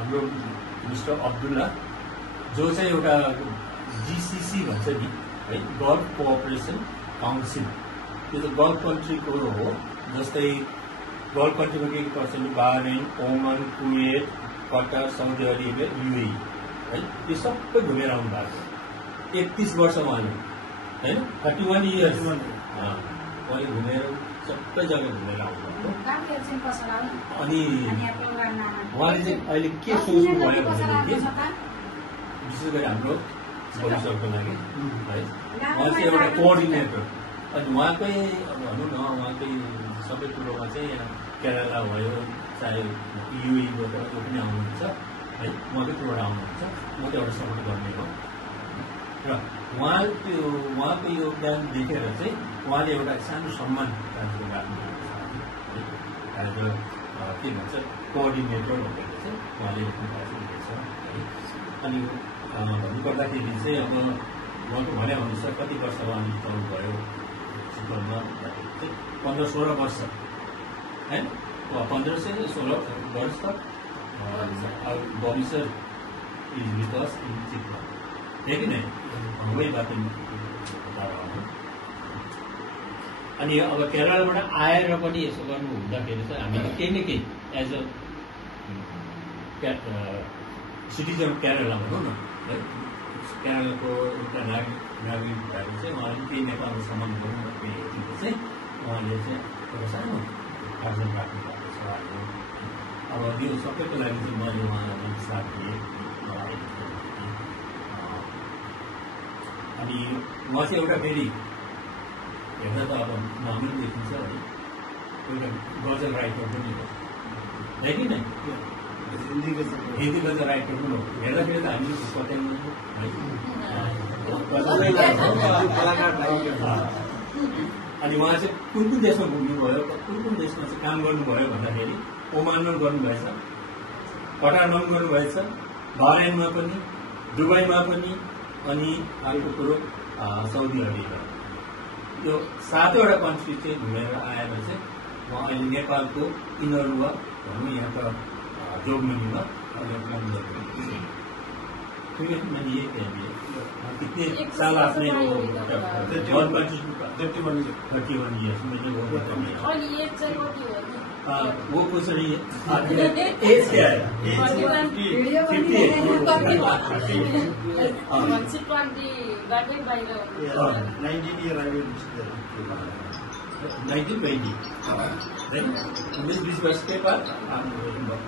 हाम्रो मिस्टर अब्दुल्ला जो चाहिँ एउटा GCC भन्छ नि है, गल्फ कोअपरेसन काउन्सिल, त्यो चाहिँ गल्फ कन्ट्रीको हो। जस्तै गल्फ कन्ट्रीमा के पर्छ नि, बाहरेन, ओमान, कुवेत, कटार, साउदी अरेबिया, UAE है, त्यो सबै घुमेर आउनु भएको छ। 31 वर्ष उहाँले होइन, 31 इयर्स उहाँले घुमेर सबै जग्गा घुमेर आउनुभएको। अनि उहाँले चाहिँ अहिले के सोच्नु भयो भनेदेखि विशेष गरी हाम्रो भविष्यको लागि है, उहाँ चाहिँ एउटा कोअर्डिनेटर। अनि उहाँकै भनौँ न, उहाँकै सबै कुरोमा चाहिँ केरला भयो, चाहे UAE बाट जो पनि आउनुहुन्छ है, उहाँकै कुरोबाट आउनुहुन्छ, म त एउटा सपोर्ट गर्ने हो। र उहाँको योगदान देखेर चाहिँ उहाँले एउटा सानो सम्मान कार्यक्रम राख्नुभएको छ एज अ के भन्छ कोअर्डिनेटर भनेर चाहिँ उहाँले लेख्नुभएको छ। अनि भन्नुपर्दाखेरि चाहिँ अब उहाँको भने अनुसार कति वर्ष उहाँले बिताउनु भयो सुपरमा भन्दाखेरि चाहिँ 15-16 वर्ष होइन, 15 से 16 वर्ष तक Bobby sir is with us in चिपमा, देखि नै वही बात बता रहा हूँ। अनि अब केरलाबाट आएर पनि यसो गर्नु हुँदाखेरि चाहिँ हामीले केही न केही as a citizen of Kerala भनौँ न है, केरलाको एउटा नागरिक भएर चाहिँ उहाँले केही नेपालको सम्मान गर्नु हेरेको चाहिँ उहाँले चाहिँ एउटा सानो आर्जन राख्नु भएको छ। अब यो सबैको लागि चाहिँ मैले उहाँलाई साथ दिएँ। अनि म चाहिँ एउटा फेरि हेर्दा त अब नामै देखिन्छ है, एउटा गजल राइटर पनि हो देखि नै, हिन्दी गजल राइटर पनि हो। हेर्दाखेरि त हामीले पत्याउनु है। अनि उहाँ चाहिँ कुन कुन देशमा घुम्नुभयो, कुन कुन देशमा चाहिँ काम गर्नुभयो भन्दाखेरि ओमानमा गर्नुभएछ, कटारमा पनि गर्नुभएछ, बाहरेनमा पनि, दुबईमा पनि, अनि अर्को कुरो साउदी अरेबिया। यो 7वटा कन्ट्री चाहिँ घुमेर आएर चाहिँ उहाँ अहिले नेपालको इनरुवा भनौँ यहाँका जोगमनीमा अहिले काम गर्नुहुन्छ। ठीक है, मैंने ये कह दिया कितने साल आपने वो 31 ईयर्स मुझे वो बताइए। और ये जगह की वो कुछ नहीं है, एज क्या है? 1920 20 वर्ष के बाद आप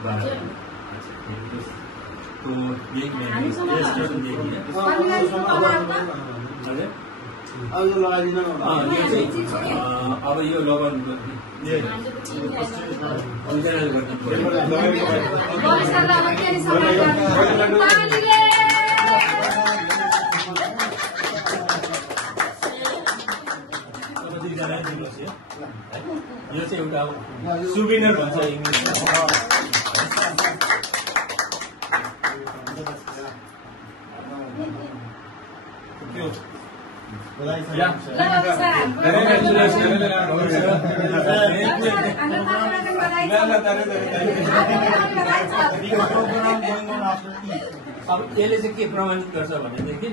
12। तो ये मैंने अब यो लगन यो चाहिँ एउटा सुबिनर भन्छ इङ्ग्लिसमा। अब यसले चाहिँ के प्रमाणित गर्छ भनेदेखि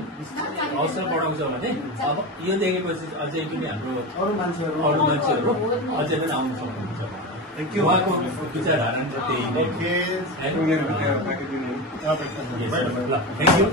अवसर बढाउँछ भने अब यो देखेपछि अझै पनि हाम्रो अरू मान्छेहरू अझै पनि आउनु सक्नुहुन्छ। उहाँको विचारधारा चाहिँ त्यही नै। Thank you.